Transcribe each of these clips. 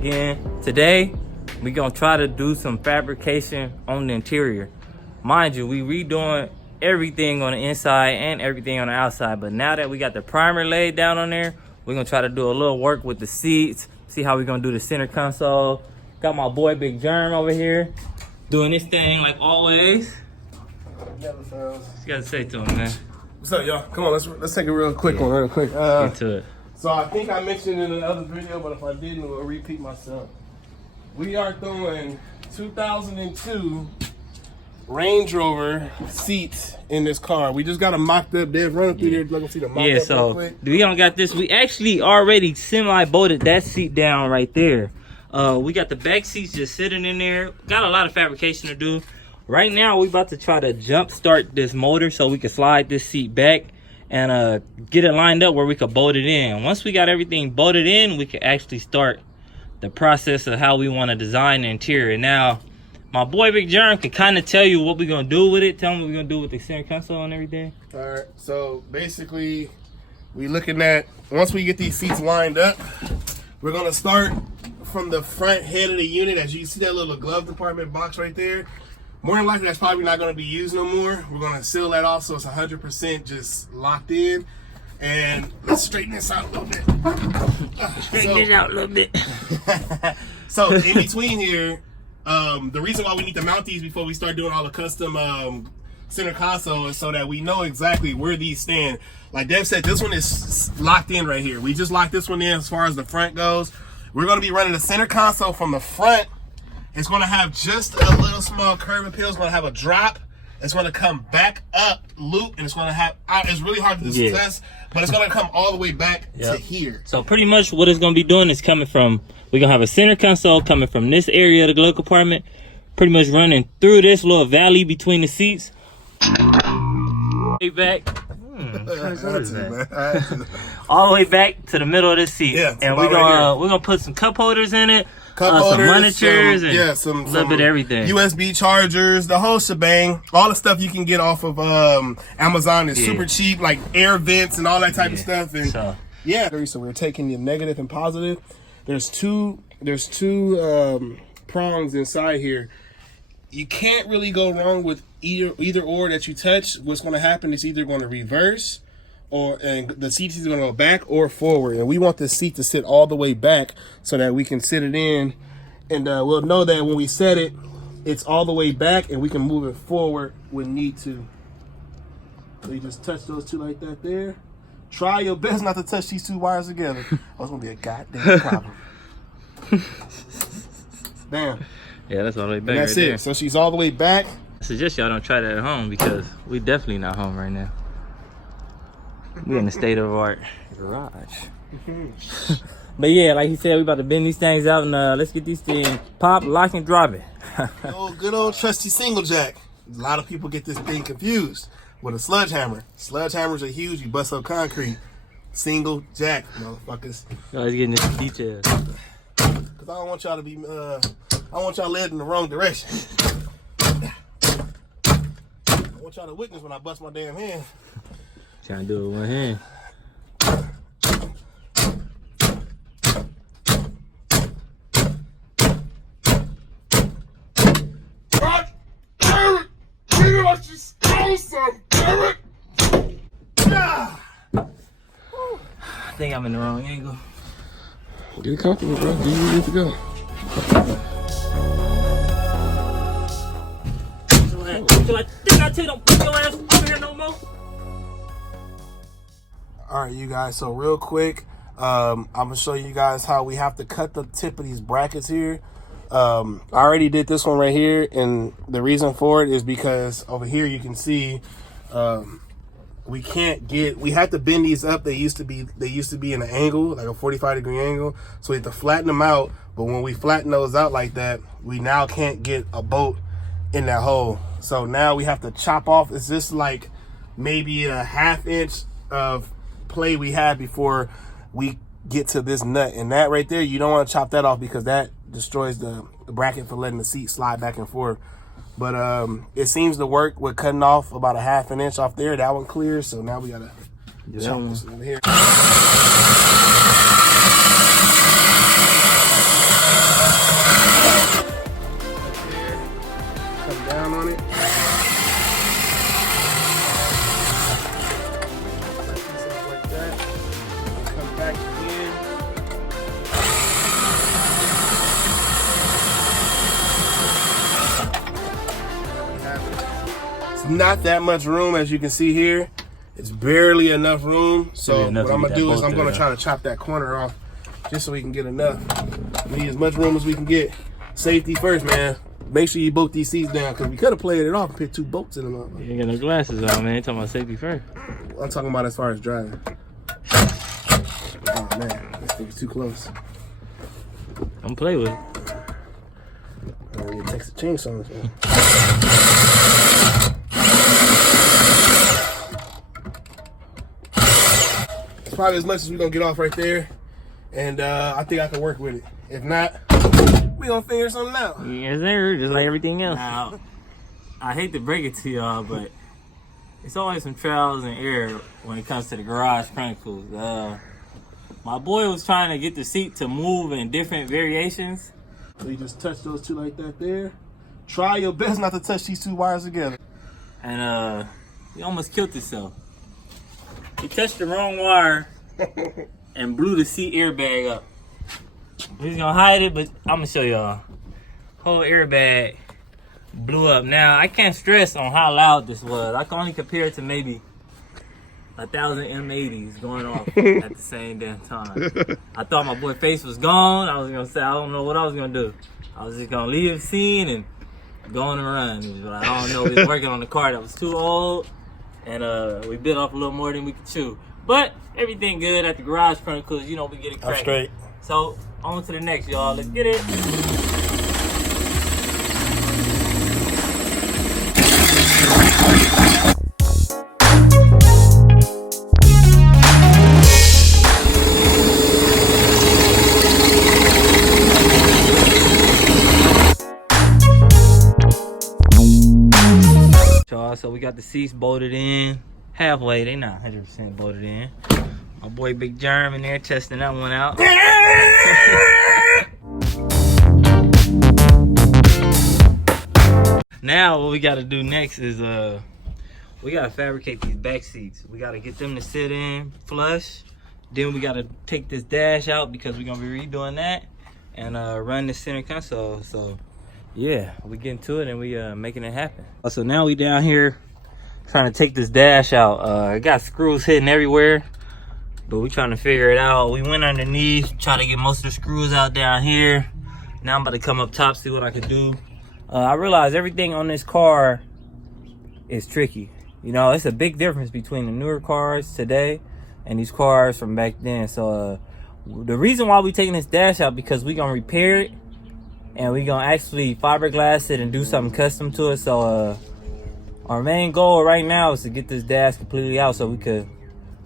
again. Today, we gonna try to do some fabrication on the interior. Mind you, we redoing everything on the inside and everything on the outside. But now that we got the primer laid down on there, we're gonna try to do a little work with the seats. See how we gonna do the center console. Got my boy Big Germ over here doing this thing like always. Never fails. What you gotta say to him, man? What's up, y'all? Come on, let's take a real quick one, real quick. Get to it. So I think I mentioned in another video, but if I didn't, we'll repeat myself. We are throwing 2002 Range Rover seats in this car. We just got them mocked up. They're running through there. Let me see the mock up real quick. We don't got this. We actually already semi-bolted that seat down right there. We got the back seats just sitting in there. Got a lot of fabrication to do. Right now, we about to try to jump start this motor so we can slide this seat back and get it lined up where we could bolt it in. Once we got everything bolted in, we can actually start the process of how we want to design the interior. Now, my boy Big Germ can kind of tell you what we're going to do with it. Tell him what we're going to do with the center console and everything. All right, so basically, we looking at, once we get these seats lined up, we're going to start from the front head of the unit. As you see that little glove compartment box right there, more than likely that's probably not going to be used no more. We're going to seal that off so it's 100% just locked in. And let's straighten this out a little bit. Straighten it out a little bit. So in between here, the reason why we need to mount these before we start doing all the custom center console is so that we know exactly where these stand. Like Dev said, this one is locked in right here. We just locked this one in as far as the front goes. We're going to be running the center console from the front. It's going to have just a little small curve appeal. It's going to have a drop. It's going to come back up, loop, and it's going to have, it's really hard to discuss, but it's going to come all the way back to here. So pretty much what it's going to be doing is coming from, we're going to have a center console coming from this area of the glove compartment, pretty much running through this little valley between the seats. Back. All the way back to the middle of the seat. Yeah, and we're gonna put some cup holders in it. Some monitors, and some little bit of everything. USB chargers, the whole shebang. All the stuff you can get off of Amazon is super cheap, like air vents and all that type of stuff. And so we're taking the negative and positive. There's two prongs inside here. You can't really go wrong with either or that you touch. What's going to happen is either going to reverse, and the seat is going to go back or forward. And we want the seat to sit all the way back so that we can sit it in. And we'll know that when we set it, it's all the way back and we can move it forward when need to. So you just touch those two like that there. Try your best not to touch these two wires together. Oh, it's going to be a goddamn problem. Damn. Yeah, that's all the way back. And that's it. So she's all the way back. I suggest y'all don't try that at home because we definitely not home right now. We in the state of art garage. But yeah, like he said, we about to bend these things out and let's get these things pop, lock, and drop it. Good old trusty single jack. A lot of people get this thing confused with a sludge hammer. Sludge hammers are huge. You bust up concrete. Single jack, motherfuckers. Let's get into the details. Because I don't want y'all to be, I want y'all led in the wrong direction. I want y'all to witness when I bust my damn hand. Trying to do it with one hand. God damn it! She like she stole some, damn it! I think I'm in the wrong angle. Get comfortable, bro. Do you need to go? So I think I tell you don't put your ass over here no more. All right, you guys, so real quick, I'm gonna show you guys how we have to cut the tip of these brackets here. I already did this one right here, and the reason for it is because over here you can see we have to bend these up. They used to be in an angle, like a 45-degree angle, so we have to flatten them out. But when we flatten those out like that, we now can't get a bolt in that hole. So now we have to chop off. It's just like maybe a ½ inch of play we had before we get to this nut, and that right there, you don't want to chop that off because that destroys the bracket for letting the seat slide back and forth. But it seems to work with cutting off about a ½ inch off there. That one clears, so now we gotta chop this over here. not that much room, as you can see here. It's barely enough room. So what I'm gonna do is I'm gonna try to chop that corner off just so we can get enough. We need as much room as we can get. Safety first, man. Make sure you bolt these seats down, because we could have played it off and put 2 bolts in them. You ain't got no glasses on, man. You talking about safety first. I'm talking about as far as driving. Oh man, this thing's too close. Don't play with it. It takes a chainsaw. It's probably as much as we're gonna get off right there, and I think I can work with it. If not, we gonna figure something out. Yes, sir. Just like everything else. Now, I hate to break it to y'all, but it's always some trials and error when it comes to the Garage Chronicles. My boy was trying to get the seat to move in different variations. So you just touch those 2 like that there. Try your best not to touch these 2 wires together. And he almost killed himself. He touched the wrong wire and blew the seat airbag up. He's gonna hide it, but I'm gonna show y'all. Whole airbag blew up. Now, I can't stress on how loud this was. I can only compare it to maybe 1,000 M80s going off at the same damn time. I thought my boy's face was gone. I was gonna say, I don't know what I was gonna do. I was just gonna leave the scene and go on and run. But I don't know, we was working on the car that was too old, and we bit off a little more than we could chew. But everything good at the Garage Chronicles, you know, we get it cracking. I'm straight. So, on to the next, y'all. Let's get it. So we got the seats bolted in halfway. They not 100% bolted in. My boy Big Germ in there testing that one out. Now what we got to do next is we got to fabricate these back seats. We got to get them to sit in flush. Then we got to take this dash out because we're gonna be redoing that and run the center console. So yeah, we getting to it and we making it happen. So now we down here trying to take this dash out. It got screws hitting everywhere, but we trying to figure it out. We went underneath, try to get most of the screws out down here. Now I'm about to come up top, see what I can do. I realize everything on this car is tricky. You know, it's a big difference between the newer cars today and these cars from back then. So the reason why we taking this dash out, because we gonna repair it and we gonna actually fiberglass it and do something custom to it. So our main goal right now is to get this dash completely out so we could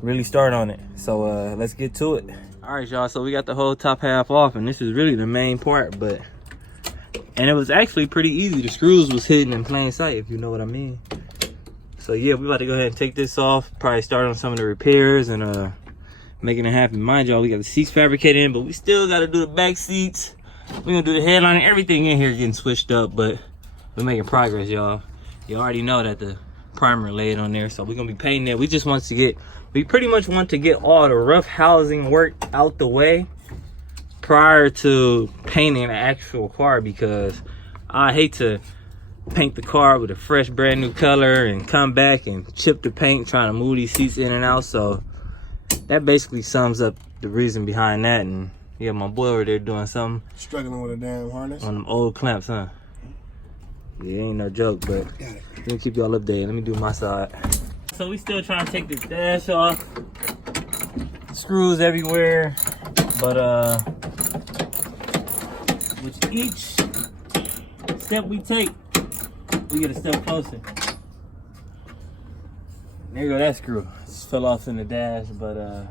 really start on it. So let's get to it. All right, y'all, so we got the whole top half off, and this is really the main part, and it was actually pretty easy. The screws was hidden in plain sight, if you know what I mean. So yeah, we about to go ahead and take this off, probably start on some of the repairs and making it happen. Mind y'all, we got the seats fabricated in, but we still got to do the back seats. We're gonna do the headline, everything in here getting switched up, but we're making progress, y'all. You already know that the primer laid on there, so we're gonna be painting it. We pretty much want to get all the rough housing work out the way prior to painting the actual car, because I hate to paint the car with a fresh brand new color and come back and chip the paint trying to move these seats in and out. So that basically sums up the reason behind that. And yeah, my boy over there doing something. Struggling with a damn harness. On them old clamps, huh? Yeah, ain't no joke, but let me keep y'all updated. Let me do my side. So we still trying to take this dash off. Screws everywhere, but with each step we take, we get a step closer. There go that screw. Just fell off in the dash, but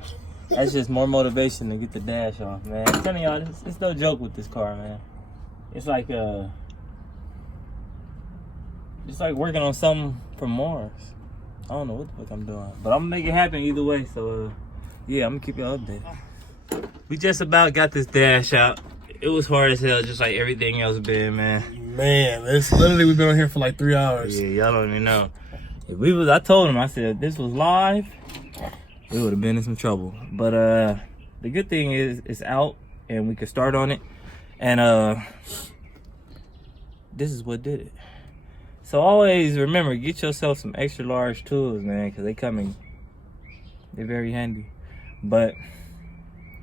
that's just more motivation to get the dash off, man. I'm telling y'all, it's no joke with this car, man. It's like working on something from Mars. I don't know what the fuck I'm doing, but I'm gonna make it happen either way. So yeah, I'm gonna keep y'all updated. We just about got this dash out. It was hard as hell, just like everything else been, man. Man, it's literally, we've been on here for like 3 hours. Yeah, y'all don't even know. If I told him, I said, if this was live, we would have been in some trouble. But the good thing is it's out and we can start on it. And this is what did it. So always remember, get yourself some extra large tools, man, because they're very handy. But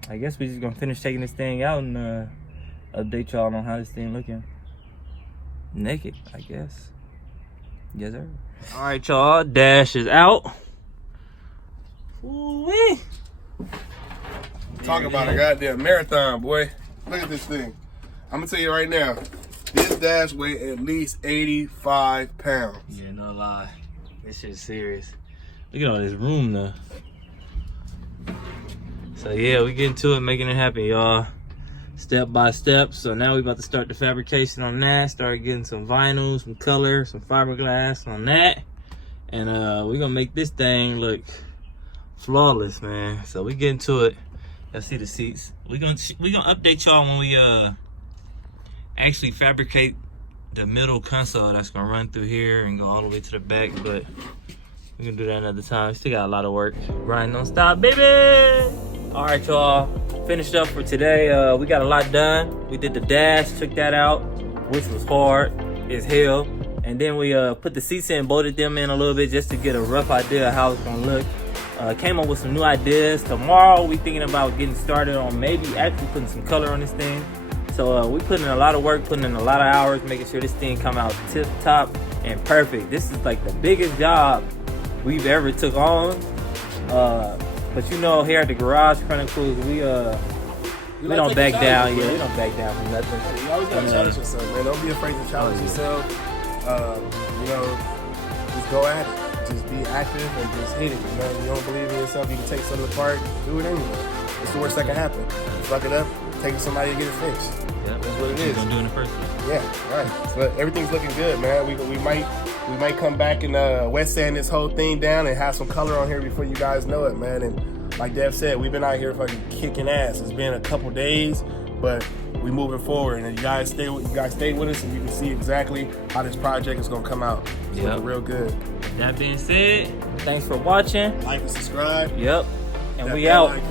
I guess we're just gonna finish taking this thing out and update y'all on how this thing looking. Naked, I guess. Yes, sir. All right, y'all. Dash is out. Ooh-wee. Talk about a goddamn marathon, boy. Look at this thing. I'm gonna tell you right now. This dash weighs at least 85 pounds. Yeah, no lie. This shit's serious. Look at all this room though. So yeah, we getting to it, making it happen, y'all. Step by step. So now we about to start the fabrication on that. Start getting some vinyl, some color, some fiberglass on that. And we're gonna make this thing look flawless, man. So we get into it. Y'all see the seats. We gonna update y'all when we actually fabricate the middle console that's gonna run through here and go all the way to the back, but we can do that another time. Still got a lot of work. Grind don't stop, baby. All right, y'all. Finished up for today. We got a lot done. We did the dash, took that out, which was hard as hell. And then we put the seats in, bolted them in a little bit just to get a rough idea of how it's gonna look. Came up with some new ideas. Tomorrow we thinking about getting started on maybe actually putting some color on this thing. So we put in a lot of work, putting in a lot of hours, making sure this thing come out tip top and perfect. This is like the biggest job we've ever took on. But you know, here at the Garage Chronicles, we don't back down. Yeah, we don't back down from nothing. You always gotta challenge yourself, man. Don't be afraid to challenge yourself. You know, just go at it. Just be active and just hit it. You know, if you don't believe in yourself, you can take something apart, do it anyway. It's the worst that can happen. You fuck it up, take it to somebody to get it fixed. Yeah, that's what it is. Gonna do in the first place. Yeah, right. But everything's looking good, man. We might come back and wet sand this whole thing down and have some color on here before you guys know it, man. And like Dev said, we've been out here fucking kicking ass. It's been a couple days, but we moving forward. And you guys stay with us, and you can see exactly how this project is gonna come out. It's looking real good. That being said, thanks for watching. Like and subscribe. Yep. And That we bell out. icon.